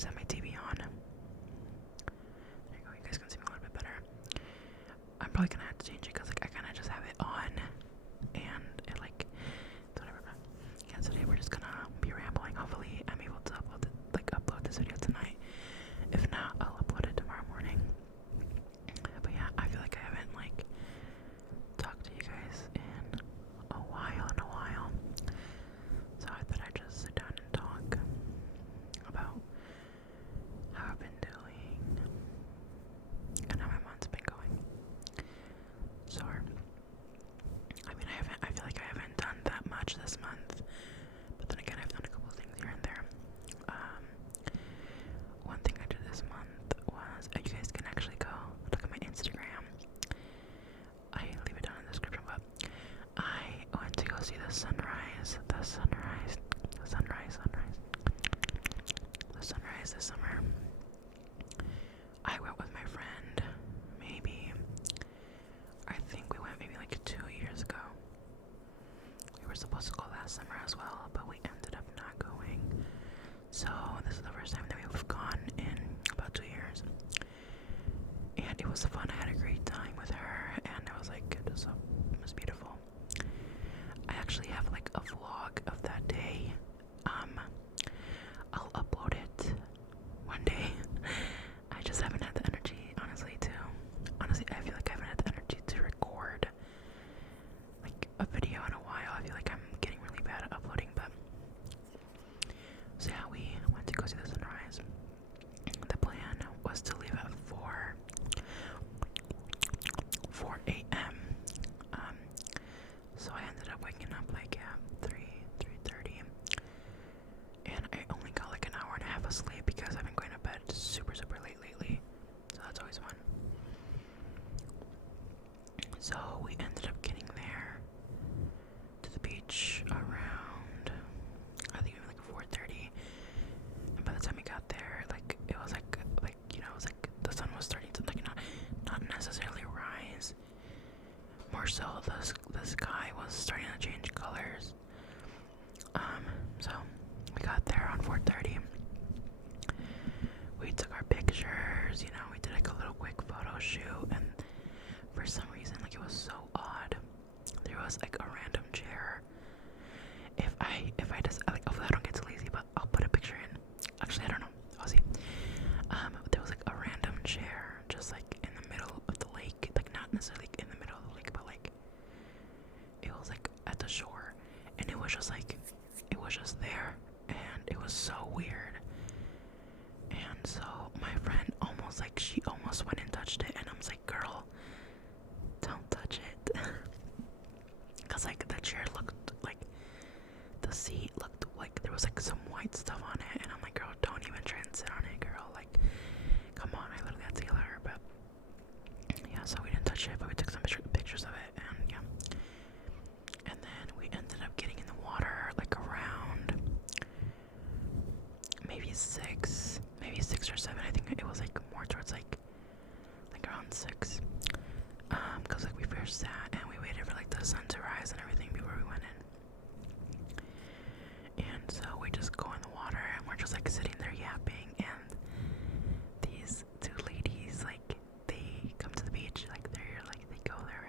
just have my TV on. There you go. You guys can see me a little bit better. I'm probably gonna have to change it because like I kind of just have it on, and it like whatever. Yeah, today we're just gonna be rambling. Hopefully, I'm able to upload this video tonight. If not, I'll upload it tomorrow morning. But yeah, I feel like I haven't like talked to you guys in a while. So I thought I'd just sit down and talk about how I've been doing and how my month's been going. So I mean, I feel like I haven't done that much this month, but then again, I've done a couple of things here and there. One thing I did this month was, you guys can actually go look at my Instagram. I leave it down in the description, but I went to go see the sunrise this summer. I went with my friend, I think we went maybe like 2 years ago. We were supposed to go last summer as well, but we ended up not going. So this is the first time that we've gone in about 2 years. And it was fun. I had a great time with her, and it was like, it was beautiful. I actually have like a vlog of that day. I'll upload it one day. I just haven't had the energy, honestly, I feel like I haven't had the energy to record like a video in a while. I feel like I'm getting really bad at uploading, but so yeah, we went to go see the sunrise. The plan was to leave at 4 a.m. So I ended up waking up like at 3:30, and I only got like an hour and a half of sleep because I've been going to bed super late lately. So that's always fun. So we ended up getting there to the beach around, I think maybe like 4:30. And by the time we got there, like it was like you know, it was like the sun was starting to like not necessarily rise. More so, the sky was starting to change colors. So we got there around 4:30. We took our pictures, you know, we did like a little quick photo shoot, and for some reason, like it was so odd. There was like a random chair. If I just like, hopefully I don't get too lazy, but I'll put a picture in. Actually, I don't know. I'll see. There was like a random chair just like in the middle of the lake, like not necessarily in the middle of the lake, but like it was like at the shore, and it was just there, and it was so weird. And so my friend she almost went and touched it, and I was like, girl, don't touch it. Cause like the chair looked like, the seat looked like there was like some white stuff on it, and I'm like, girl, don't even try and sit on it, girl. Like, come on. I literally had to yell at her, but yeah, so we didn't touch it, but we took some pictures of it, and yeah. And then we ended up getting in the water like around maybe 6 or 7. I think it was like more towards like around 6. Cause like we first sat and we waited for like the sun to rise and everything before we went in. And so we just go in the water and we're just like sitting there yapping, and these two ladies, like, they come to the beach, like they go there,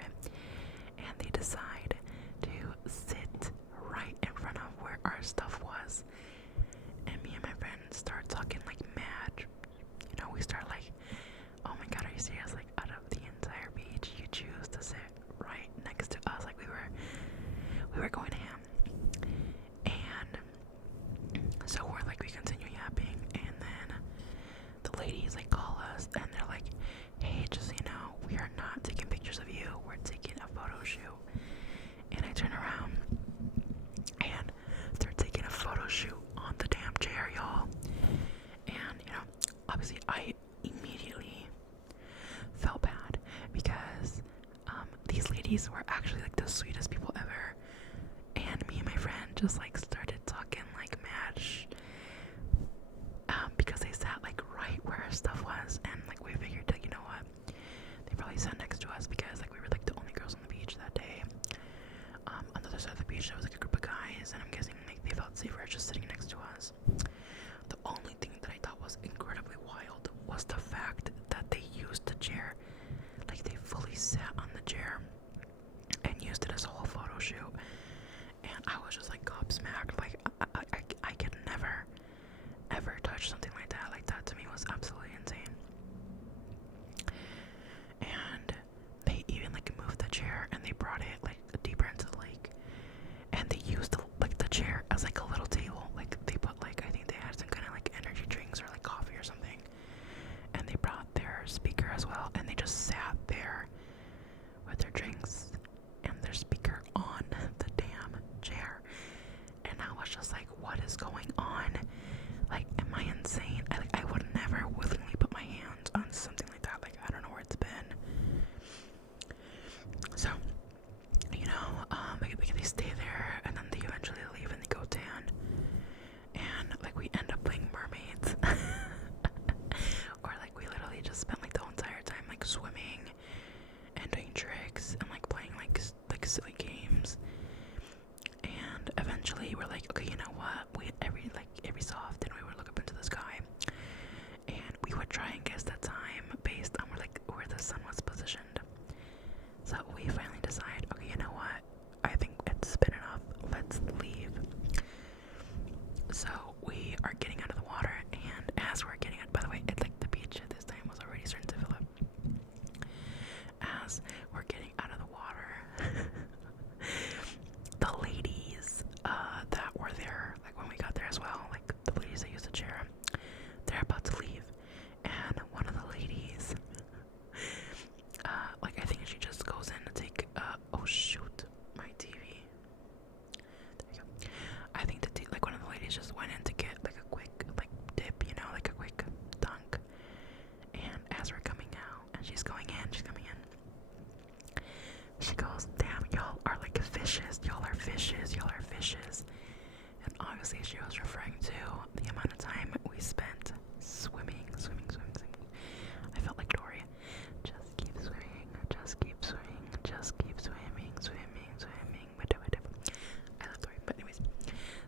and they decide to sit right in front of where our stuff was. And me and my friend start talking like mad. You know, we start like, oh my god, are you serious? Like, out of the entire beach, you choose to sit right next to us. Like, we were going ham. And so we continue yapping, and then the ladies like call us, and they're like, hey, just so you know, we are not taking pictures of you, we're taking a photo shoot. And I turn around, and they're taking a photo shoot on the damn chair, y'all. And you know, obviously I immediately felt bad because these ladies were actually like the sweetest people ever, and me and my friend just like started talking like mad because they sat like right where our stuff was, and like we figured that, you know what, they probably sat next to us because like we were like the only girls on the beach that day. On the other side of the beach there was like a group of guys, and I'm guessing like they felt safer just sitting next to us. The only thing that I thought was insane. I would never willingly put my hands on something like that. Like, I don't know where it's been. So, you know, they stay there, and then they eventually leave, and they go tan. And, like, we end up playing mermaids. Or, like, we literally just spent, like, the entire time, like, swimming and doing tricks and, like, playing, like silly games. And eventually we're like, okay, you know what? Every so often we would look up into the sky, and we would try and guess the time based on where the sun was positioned. So we finally decide, okay, you know what? I think it's been enough. Let's leave. So we are getting out of the water, and as we're getting out, by the way, the beach at this time was already starting to fill up. As we're getting out of the water, the ladies that were there, like when we got there as well, like the ladies that used the chair, they're about to leave, and one of the ladies, like I think she just goes in to take, oh shoot, my TV. There you go. I think like one of the ladies just went in to get like a quick like dip, you know, like a quick dunk. And as we're coming out, and she's coming in, she goes, "Damn, y'all are like fishes. Y'all are fishes. Y'all are fishes." And obviously, she was referring to the amount of time we spent swimming. I felt like Dory. Just keep swimming. Just keep swimming. Just keep swimming. I love Dory. But anyways,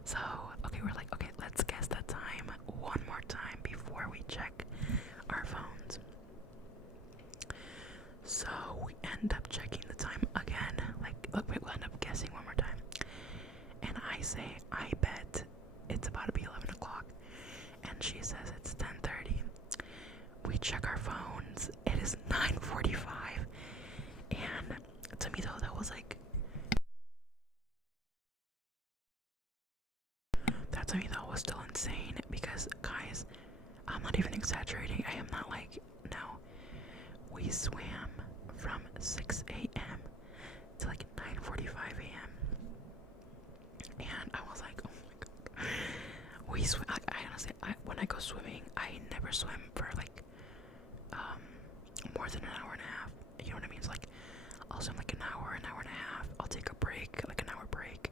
so okay, we're like, okay, let's guess that time one more time before we check our phones. So we end up checking the time again. We'll end up guessing one more time. And I say, I bet it's about to be 11 o'clock. And she says it's 10:30. We check our phones. It is 9:45. And to me though, that was still insane, because guys, I'm not even exaggerating. I am not like, no. We swam from 6 a.m. to like 9:45 a.m. And I was like, oh my god. We swim. I honestly, when I go swimming, I never swim for like more than an hour and a half. You know what I mean? It's like I'll swim like an hour and a half. I'll take a break, like an hour break,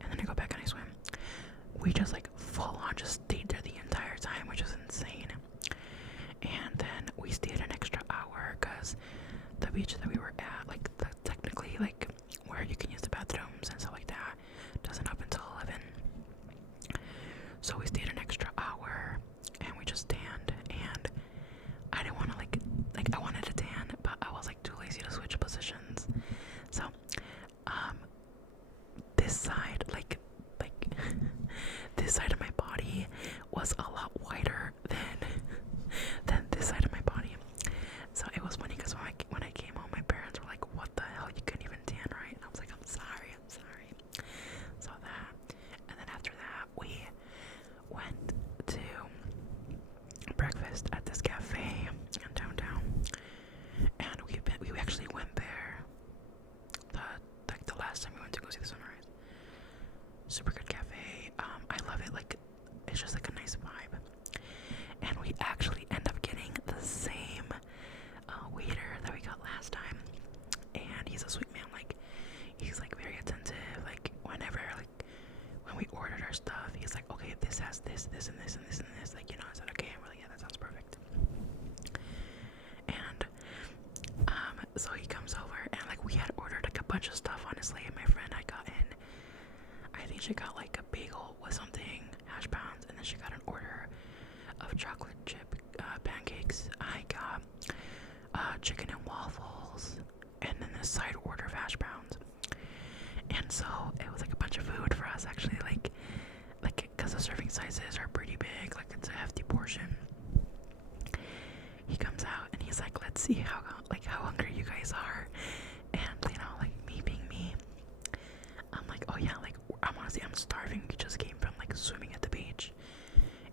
and then I go back and I swim. We just like full on just stayed there the entire time, which is insane. And then we stayed an extra hour because the beach that we were at, like technically like where you can use the bathrooms and stuff like that, doesn't open until 11. So we stayed an extra hour and we just tanned, and I didn't want to like I wanted to tan, but I was like too lazy to switch positions. So this side like this side of my body was a lot wider than this side of my body. So it was funny because when I came home, my parents were like, "What the hell? You couldn't even tan, right?" And I was like, I'm sorry. So that, and then after that, we went to breakfast at this cafe in downtown, and we actually went there the last time we went to go see the sunrise. Super good cafe. I love it. Like, it's just like a nice vibe. And we actually end up getting the same waiter that we got last time. And he's a sweet man. Like, he's like very attentive. Like, when we ordered our stuff, he's like, okay, this has this, and this, and this, and this. Like, you know, I said, okay, I'm really, yeah, that sounds perfect. And so he comes over, and like we had ordered like a bunch of stuff, honestly, and my friend had gotten, I think she got like a bagel with something, hash browns, and then she got an order of chocolate chip pancakes. I got chicken and waffles, and then this side order of hash browns. And so it was like a bunch of food for us, actually, like because the serving sizes are pretty big, like it's a hefty portion. He comes out and he's like, let's see how hungry you guys are. And you know, like me being me, I'm like, oh yeah, like I'm starving. We just came from like swimming at the beach.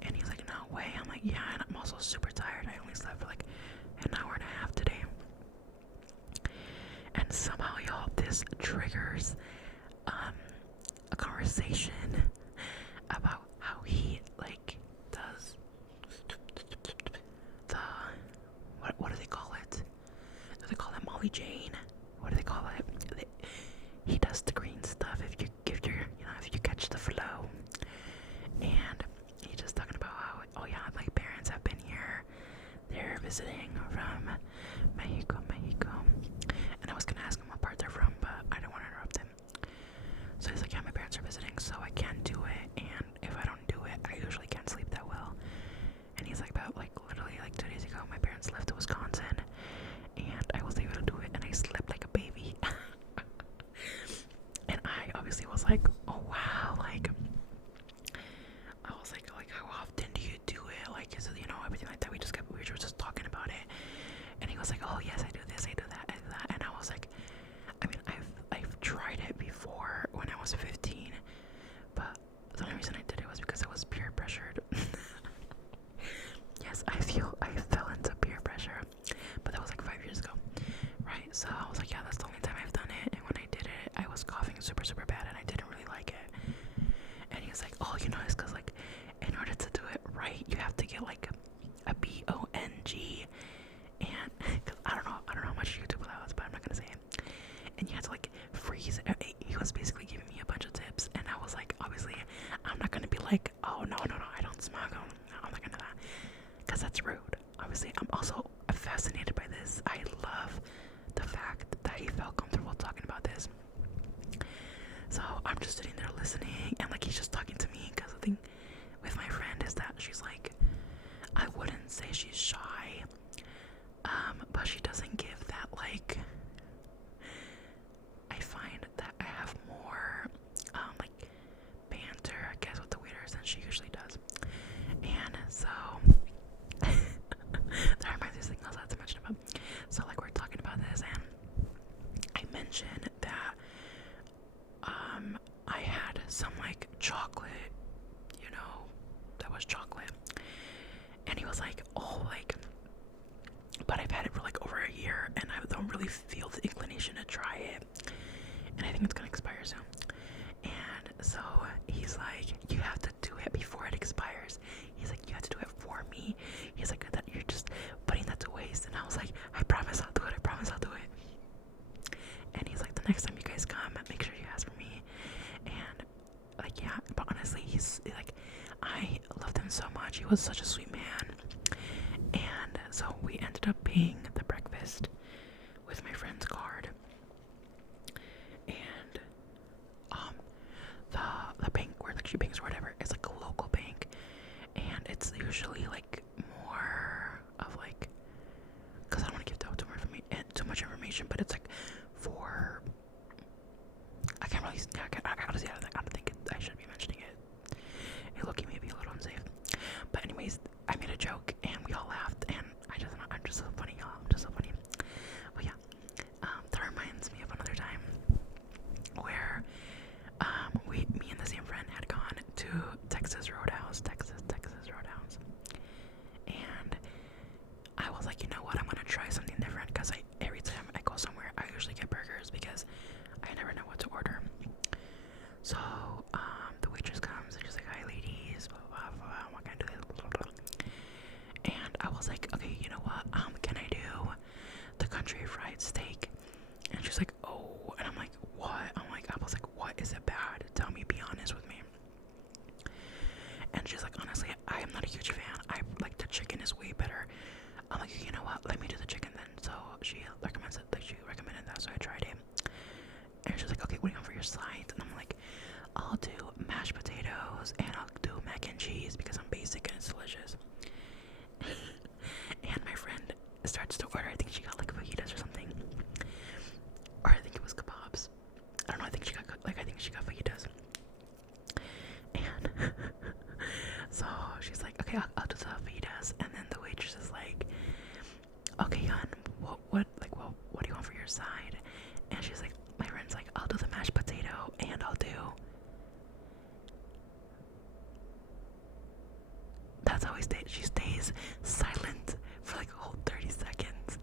And he's like, no way. I'm like, yeah, and I'm also super tired. I only slept for like an hour and a half today. And somehow, y'all, this triggers a conversation about how he like does visiting from Mexico, and I was gonna ask him what part they're from, but I didn't want to interrupt him. So he's like, yeah, my parents are visiting, so I can't do it, and if I don't do it, I usually can't sleep that well. And he's like, about like literally like 2 days ago, my parents left to Wisconsin, and I was able to do it, and I slept like a baby. And I obviously was like, oh wow, like I was like how often do you do it? Like, is it, you know, everything like that. We were just talking about it, and he was like, oh yes, I do this, I do that, I do that. And I was like, I mean, I've tried it before when I was 15, but the only reason I did it was because I was peer pressured. Yes, I fell into peer pressure, but that was like 5 years ago, right? So I was like, yeah, that's the only time I've done it. And when I did it, I was coughing super bad, and I didn't really like it. And he was like, oh, you know, it's because like in order to do it right, you have to get like a BONG, and I don't know how much YouTube allows, but I'm not gonna say it. And you have to like freeze it. He was basically giving me a bunch of tips, and I was like, obviously, I'm not gonna be like, oh no, I don't smoke. No, I'm not gonna do that, because that's rude. Obviously, I'm also fascinated by this. I love the fact that he felt comfortable talking about this. So I'm just sitting there listening, and like he's just talking to me, because the thing with my friend is that she's like, I wouldn't say she's shy, but she doesn't give that like, I find that I have more like banter, I guess, with the waiters than she usually does. And so that reminds me of something else I had to mention about. So like we're talking about this, and I mentioned that I had some like chocolate, you know, that was chocolate. And he was like, oh, like, but I've had it for like over a year, and I don't really feel the inclination to try it, and I think it's gonna expire soon. And so he's like, you have to do it before it expires. He's like, you have to do it for me. He's like, that you're just putting that to waste. And I was like, I promise I'll do it. I promise I'll do it. And he's like, the next time you guys come, make sure you ask for me. And like, yeah, but honestly, he's like, I loved him so much. He was such a sweet man. And so we ended up paying the breakfast with my friend's card. And the bank where like she banks or whatever is like a local bank, and it's usually like more of like, because I don't want to give out too much information, but it's like for, I can't really, honestly, I don't think I should be mentioning it. It looking maybe a little unsafe. But anyways, I made a joke and we all laughed, and I'm just so funny, y'all. I'm just so funny. But yeah, that reminds me of another time where me and the same friend had gone to Texas Roadhouse, and I was like, you know what, I'm gonna try something different, because every time I go somewhere, I usually get burgers because I never know what to order. So the waitress comes and she's like, hi ladies, blah blah blah, what can I do this, blah, blah, blah. And I was like, okay, you know what, can I do the country fried steak? And she's like, oh, and I'm like, what? I was like, what is it bad? Tell me, be honest with me. And she's like, honestly, I am not a huge fan. I like the chicken is way better. I'm like, you know what? Let me do the chicken then. So she recommended that, so I tried it. And she's like, okay, what do you want for your sides? And I'm like, I'll do mashed potatoes and I'll do mac and cheese because I'm basic and it's delicious. And my friend starts to order. I think she got like fajitas or something, or I think it was kebabs. I don't know. I think she got fajitas. And so she's like, okay, I'll do the fajitas. And then the waitress is like, okay, hon, what do you want for your side? And she's like, my friend's like, I'll do the mashed potato and I'll do. That's how she stays silent for like a whole 30 seconds.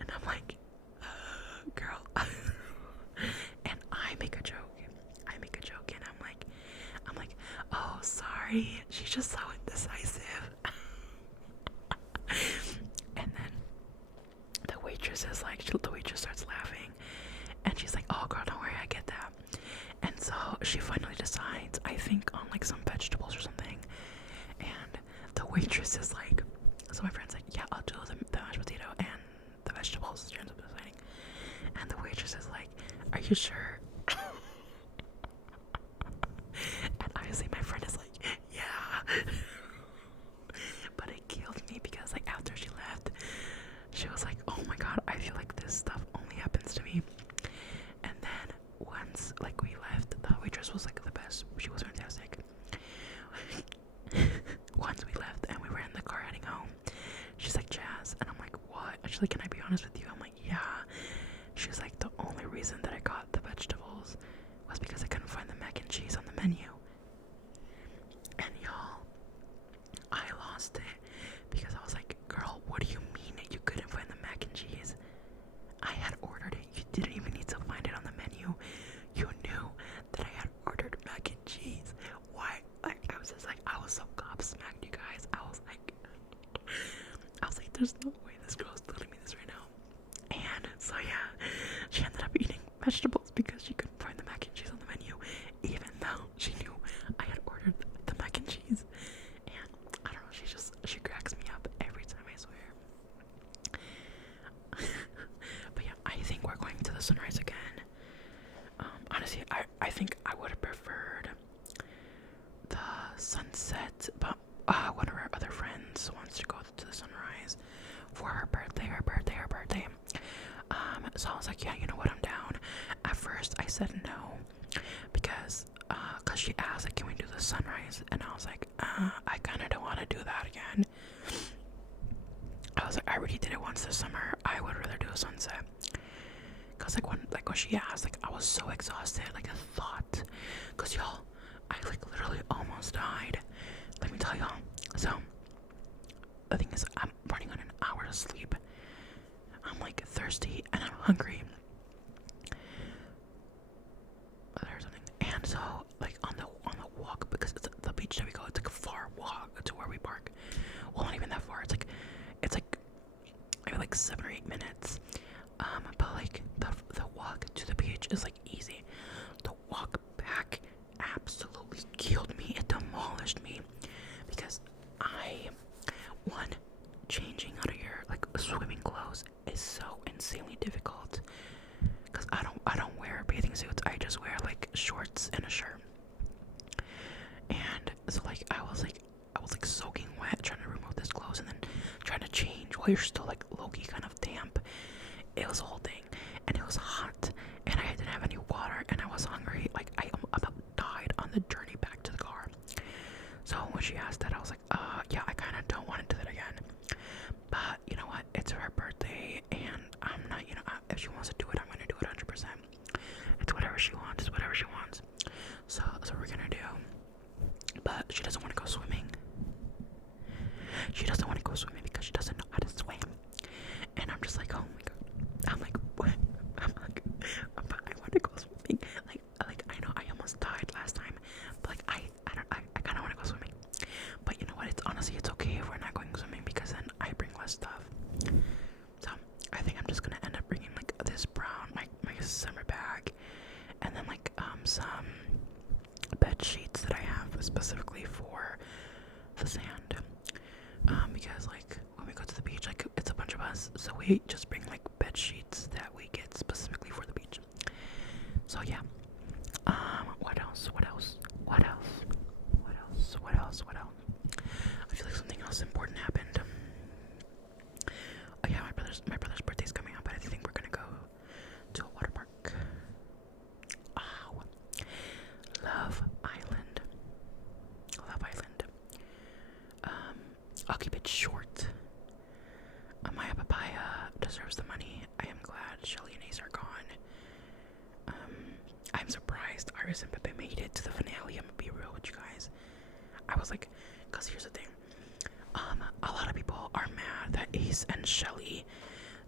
And I'm like, girl. And I make a joke. And I'm like, oh, sorry. She's just so indecisive. And then the waitress starts laughing. And she's like, oh, girl, don't worry, I get that. And so she finally decides, I think, on like some vegetables or something. And the waitress is like, so my friend's like, yeah, I'll do the you sure? And obviously my friend is like, yeah. But it killed me because like after she left, she was like, oh my god, I feel like this stuff only happens to me. And then once like we left, the waitress was like the best. She was fantastic. Once we left and we were in the car heading home, she's like, Jazz, and I'm like, what? And she's like, can I be honest with you? I'm like, yeah. She's like, the only reason that I got the vegetables was because I couldn't find the mac and cheese on the menu. And y'all, I lost it because I was like, girl, what do you mean that you couldn't find the mac and cheese? I had ordered it. You didn't even need to find it on the menu. You knew that I had ordered mac and cheese. Why? Like, I was just like, I was so gobsmacked, you guys. I was like, there's no way this girl's telling me this right now. And so yeah, she ended up eating vegetables because she couldn't find the mac and cheese on the menu, even though she knew I had ordered the mac and cheese. And I don't know, she cracks me up every time, I swear. But yeah, I think we're going to the sunrise again. Honestly, I think I would have preferred the sunset, but one of our other friends wants to go to the sunrise for her birthday. So I was like, yeah, you know what, I'm down. At first, I said no because she asked, like, can we do the sunrise? And I was like, I kind of don't want to do that again. I was like, I already did it once this summer. I would rather do a sunset. Cause when she asked, like, I was so exhausted, like a thought. Cause y'all, I like literally almost died. Let me tell y'all. So the thing is, I'm running on an hour of sleep. I'm like thirsty and I'm hungry. There's something, and so like on the walk, because it's the beach that we go, it's like a far walk to where we park. Well, not even that far. It's like maybe like 7 or 8 minutes. But like the walk to the beach is like easy. The walk back absolutely killed me. It demolished me because changing out of your like swimming clothes is so insanely difficult. Cause I don't wear bathing suits. I just wear like shorts and a shirt. And so like I was like soaking wet trying to remove this clothes and then trying to change while you're still like low-key kind of damp. It was a whole thing, and it was hot, and I didn't have any water, and I was hungry. Like I about died on the journey back to the car. So when she asked that, I was like, yeah, I kind of don't want to do that again. But you know what? It's her birthday, and I'm not, if she wants to do it, I'm gonna do it 100%. It's whatever she wants. It's whatever she wants. So that's what we're gonna do. But she doesn't want to go swimming. She doesn't want to go swimming because she doesn't know how to swim. And I'm just like, oh my god. I'm like, what? I'm like, but I want to go swimming. Like I know I almost died last time, but like I kind of want to go swimming. But you know what? It's honestly, it's okay if we're not going swimming because then I bring less stuff. So I think I'm just gonna end up bringing like this brown, my summer bag, and then like some bed sheets that I have specifically for the sand. Because like when we go to the beach, like it's a bunch of us, so we just bring like bed sheets that we get specifically for the beach. So yeah. What else? I feel like something else important happened. Oh yeah, my brother's birthday's coming up, but I think we're gonna go to a water park. Oh, Love Island. I'll keep it short. Maya Papaya deserves the money. I am glad Shelly and Ace are gone. I'm surprised Iris and Pepe made it to the finale. I'm gonna be real with you guys. I was like, cause here's the thing. A lot of people are mad that Ace and Shelly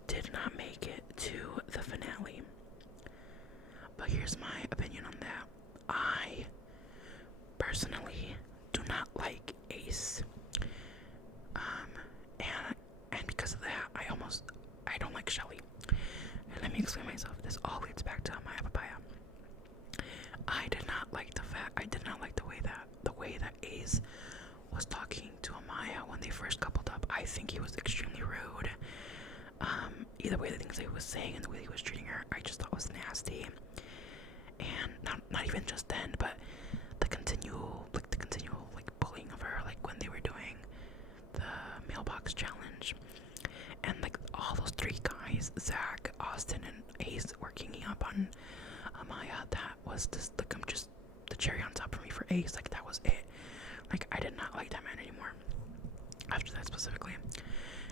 did not make it to the finale. But here's my opinion on that. I personally do not like Ace. And because of that, I don't like Shelly. And let me explain myself. This all leads back to Maya Papaya. I did not like the way that Ace was talking to Amaya when they first coupled up. I think he was extremely rude. Either way, the things he was saying and the way he was treating her, I just thought was nasty. not even just then, but the continual like bullying of her, like when they were doing the mailbox challenge, and like all those three guys, Zach, Austin, and Ace, were ganging up on Amaya. That was just like just the cherry on top for me for Ace. Like that was it. Like I did not like that man anymore after that specifically.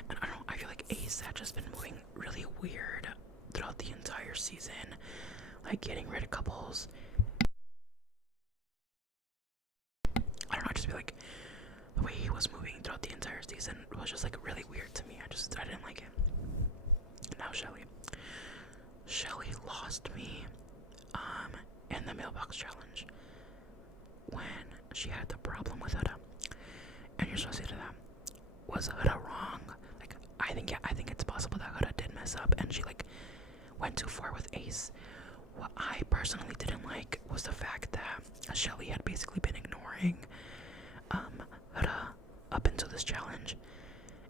And I don't know, I feel like Ace had just been moving really weird throughout the entire season, like getting rid of couples. I don't know, I just feel like the way he was moving throughout the entire season was just like really weird to me. I didn't like it. Now Shelly lost me in the mailbox challenge when she had the problem with Huda. And you're supposed to say to that, was Huda wrong? Like I think it's possible that Huda did mess up and she like went too far with Ace. What I personally didn't like was the fact that Shelly had basically been ignoring Huda up until this challenge,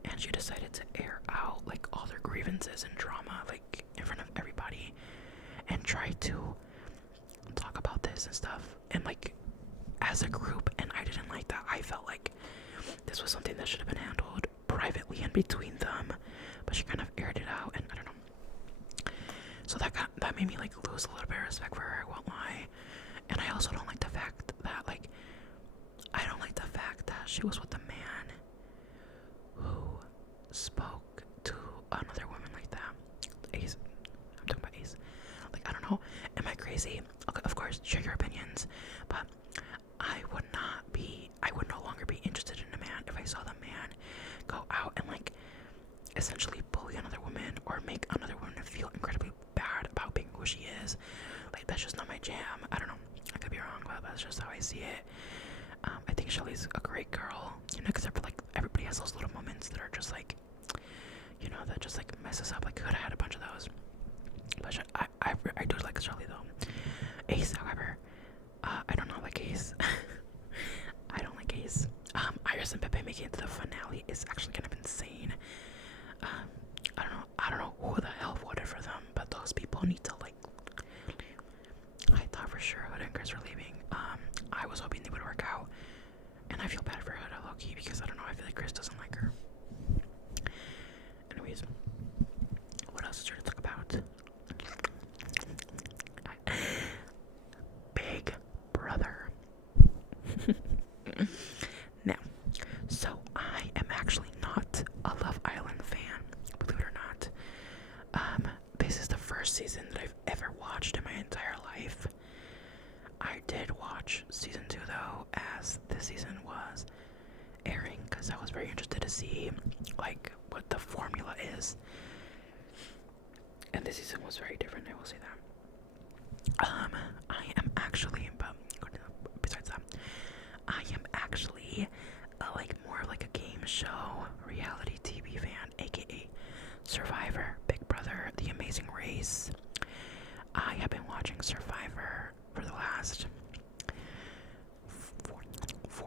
and she decided to air out like all their grievances and drama like in front of everybody and try to talk about this and stuff and like as a group. And I didn't like that. I felt like this was something that should have been handled privately and between them, but she kind of aired it out, and I don't know. So that made me like lose a little bit of respect for her, I won't lie. And I also don't like the fact that she was with a man who spoke to another woman like that. Ace. I'm talking about Ace. Like, I don't know. Am I crazy? Okay, of course, share your opinions. But I would no longer be interested in a man if I saw the man go out and like essentially bully another woman or make another woman feel incredibly bad about being who she is. Like, that's just not my jam. I don't know. I could be wrong, but that's just how I see it. I think Shelly's a great girl, you know, except for like everybody has those little moments that are just like, you know, that just like messes up. Like, could have had a bunch of those. But I do like Shelly though. Ace, however, I don't know, like Ace. I don't like Ace. Iris and Pepe making it to the finale is actually kind of insane. I don't know who the hell voted for them, but those people need to like. I thought for sure Huda and Chris were leaving. I was hoping they would work out, and I feel bad for Huda low-key because I don't know. I feel like Chris doesn't like her. Anyways, what else is there to talk about? Big Brother. Now, so I am actually not a Love Island fan, believe it or not. This is the first season that I've ever watched in my entire life. I did watch season 2 though, as this season was airing, because I was very interested to see like what the formula is. And this season was very different, I will say that. I am actually, but besides that, I am actually like more like a game show reality TV fan, aka Survivor, Big Brother, The Amazing Race. I have been watching Survivor for the last 4-5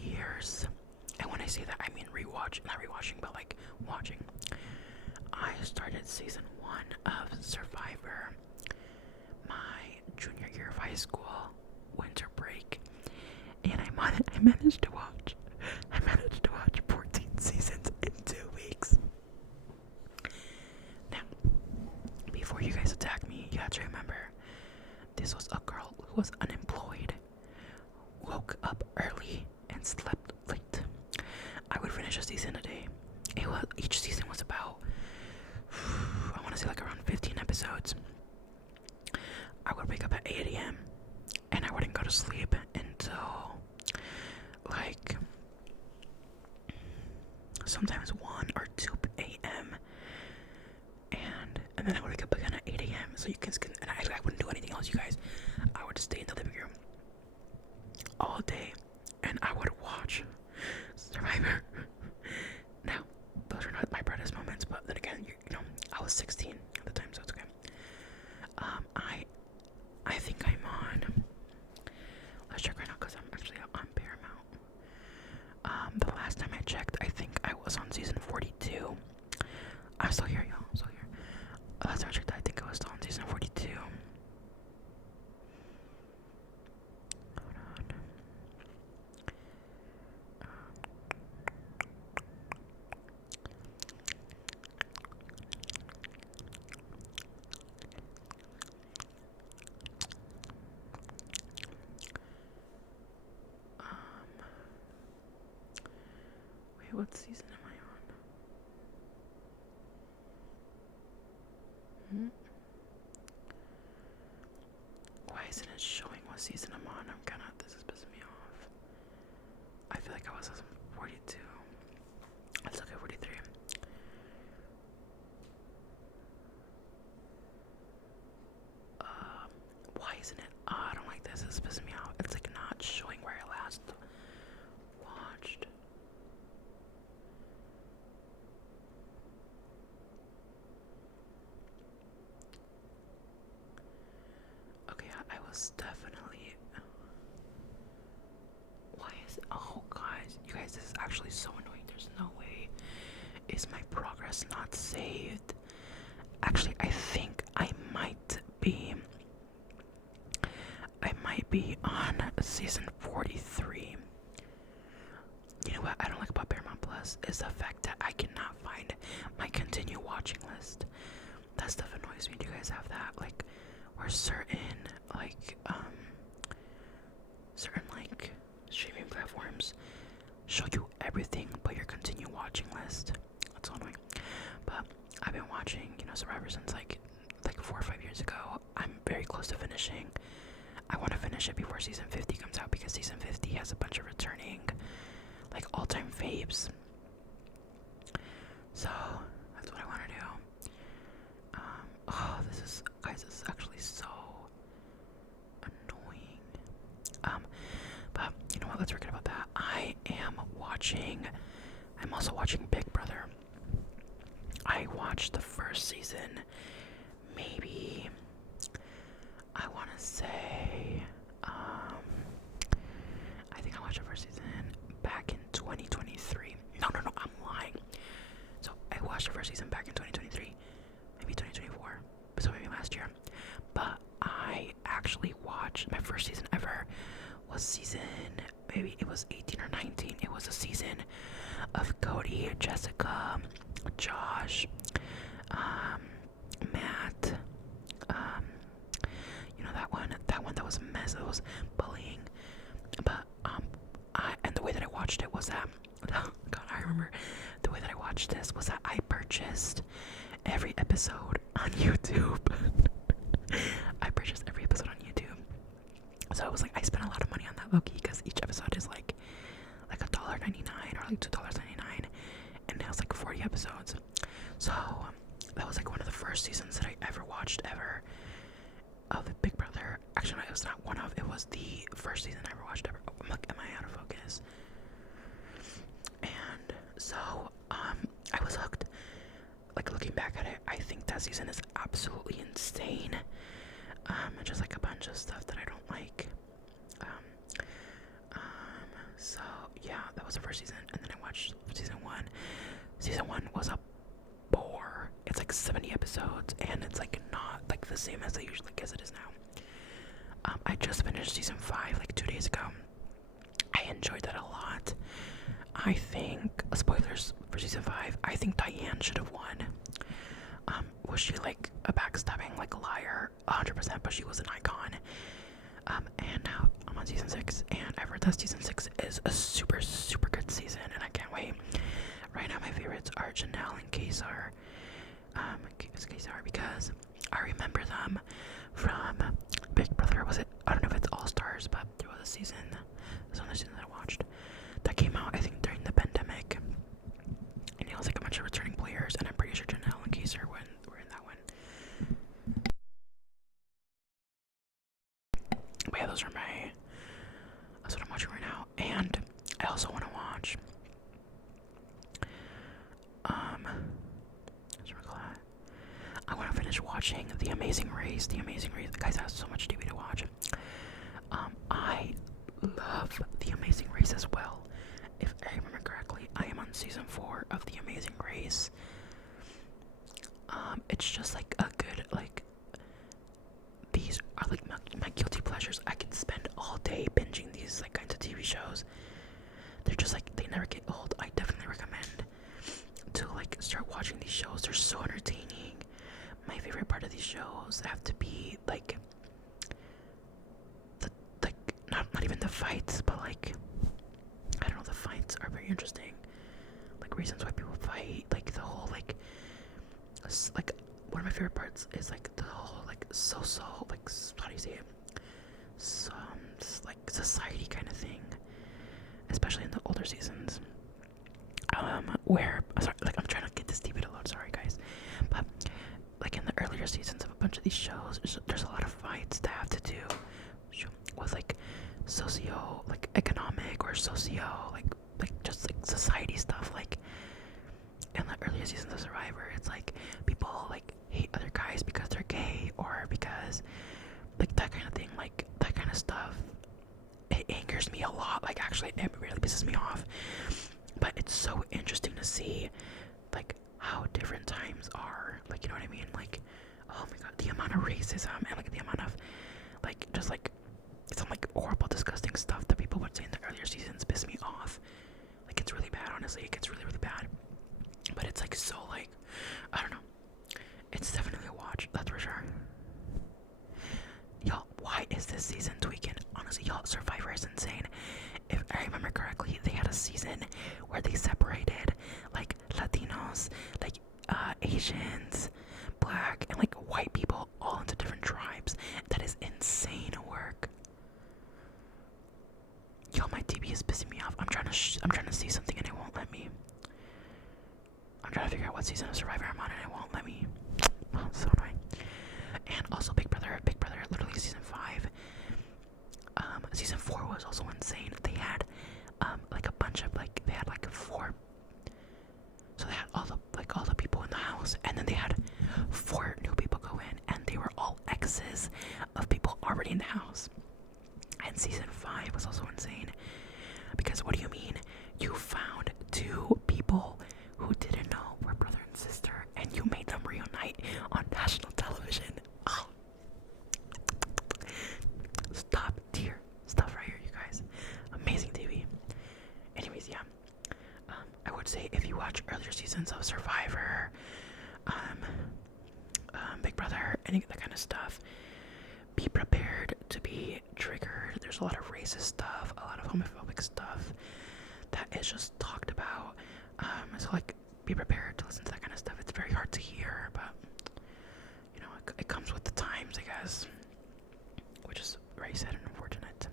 years. And when I say that, I mean not rewatching, but like watching. I started season 1 of Survivor my junior year of high school, winter break, and I managed to watch 14 seasons in 2 weeks. Now, before you guys attack me, you have to remember, this was a girl who was unemployed, woke up early, and slept late. I would finish a season a day. Each season was about, I want to say like around 15 episodes. I would wake up at 8 a.m. and I wouldn't go to sleep until like sometimes 1 or 2 a.m. And then I would wake up again at 8 a.m. So you can, and I wouldn't do anything else, you guys. I would stay in the living room all day and I would watch Survivor. Now, those are not my proudest moments, but then again, you know, I was 16 at the time, so it's okay. I think I'm on. Let's check right now because I'm actually on Paramount. The last time I checked, I think I was on season 42. I'm still here, y'all. I'm still here. Last time I checked, I think I was still on season 42. isn't it showing what season I'm on? This is pissing me off. I feel like I was on 42. Let's look at 43. Why isn't it? Oh, I don't like this. This is pissing me off. It's like not showing where I last watched. Okay, I was definitely. Why is? Oh, guys, you guys, this is actually so annoying. There's no way. Is my progress not saved? Actually, I think I might be. On season 43. You know what I don't like about Paramount Plus is the fact that I cannot find my continue watching list. That stuff annoys me. Do you guys have that? Like, where certain streaming platforms show you everything but your continue watching list. That's so annoying. But I've been watching, Survivor since like 4 or 5 years ago. I'm very close to finishing. I want to finish it before season 50 comes out because season 50 has a bunch of returning, like, all-time faves. So that's what I want to do. This is actually so annoying. But you know what? Let's forget about that. I'm also watching Big Brother. I watched the first season, maybe. I want to say, I think I watched the first season back in 2023. No, I'm lying. So I watched the first season back in 2023, maybe 2024, so maybe last year. But I actually watched my first season ever was season, maybe it was 18 or 19. It was a season of Cody, Jessica, Josh, Matt, that one that was a mess. That was bullying. But and the way that I watched it was that, God, I remember the way that I watched this was that I purchased every episode on YouTube. I purchased every episode on YouTube. So it was like I spent a lot of money on that low-key because each episode is like $1.99 or like $2.99, and it was like 40 episodes. So that was like one of the first seasons that I ever watched ever of Big Brother. Actually, no, it was not one of. It was the first season I ever watched ever. I'm like, am I out of focus? And so, I was hooked. Like, looking back at it, I think that season is absolutely insane. Just like a bunch of stuff that I don't like. So yeah, that was the first season, and then I watched season 1. Season 1 was a bore. It's like 70 episodes, and it's like not like the same as it is now. I just finished season 5 like 2 days ago. I enjoyed that a lot. I think, spoilers for season 5, I think Diane should have won. Was she like a backstabbing, like, liar? 100%, but she was an icon. And now I'm on season 6, and I've heard that season 6 is a super, super good season, and I can't wait. Right now, my favorites are Janelle and Kaysar. It's Kaysar because I remember them from Big Brother. I don't know if it's All Stars, but there was a season. This one, the season that I watched that came out, I think, during the pandemic, and it was like a bunch of returning players, and I'm pretty sure Janelle and Kaysar were in that one. But yeah, that's what I'm watching right now. And I also want to watch I want to finish watching The Amazing Race. The Amazing Race, guys, has so much TV to watch. I love The Amazing Race as well. If I remember correctly, I am on season 4 of The Amazing Race. It's just like a good, like, these are like my guilty pleasures. I can spend all day binging these like kinds of TV shows. They're just like, they never get old. I definitely recommend to like start watching these shows. They're so entertaining. My favorite part of these shows have to be like not even the fights, but like, I don't know, the fights are very interesting. Like, reasons why people fight, like the whole like one of my favorite parts is like the whole like so like, how do you say it? some like society kind of thing, especially in the older seasons. Where sorry, like I'm trying to get this TV to load. Sorry, guys, but like in the earlier seasons of a bunch of these shows, there's a lot of fights that have to do with like socio, like economic or socio, like just like society stuff. Like in the earlier seasons of Survivor, it's like people like hate other guys because they're gay or because like that kind of thing, like that kind of stuff. It angers me a lot. Like actually, it really pisses me off. But it's so interesting to see like how different times are. Like you know what I mean? Like oh my god, the amount of racism and like the amount of like just like some like horrible, disgusting stuff that people would say in the earlier seasons piss me off. Like it's really bad, honestly. It gets really, really bad. But it's like so like I don't know. It's definitely a watch, that's for sure. Y'all, why is this season tweaking? Honestly, y'all, Survivor is insane. If I remember correctly, they had a season where they separated like Latinos, like Asians, black, and like white people all into different tribes. That is insane work. Yo, my TV is pissing me off. I'm trying to see something and it won't let me. I'm trying to figure out what season of Survivor I'm on and it won't let me. Oh, so annoying. And also Big Brother, literally season 5. Season 4 was also insane. They had like a bunch of like they had like 4. So they had all the people in the house, and then they had 4 new people go in, and they were all exes of people already in the house. And season 5 was also insane because what do you mean? You found 2 people who didn't know were brother and sister, and you made them reunite on national television. Oh, stop tier stuff right here, you guys. Amazing TV. Anyways, yeah. I would say if you watch earlier seasons of Survivor, Big Brother, any of that kind of stuff, be prepared to be triggered. There's a lot of racist stuff, a lot of homophobic stuff that is just talked about. So like, be prepared to listen to that kind of stuff. It's very hard to hear, but you know, it comes with the times, I guess, which is very sad and unfortunate.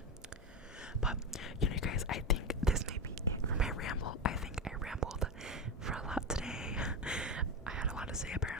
But you know, guys, I think this may be it for my ramble. I think I rambled for a lot today. I had a lot to say apparently.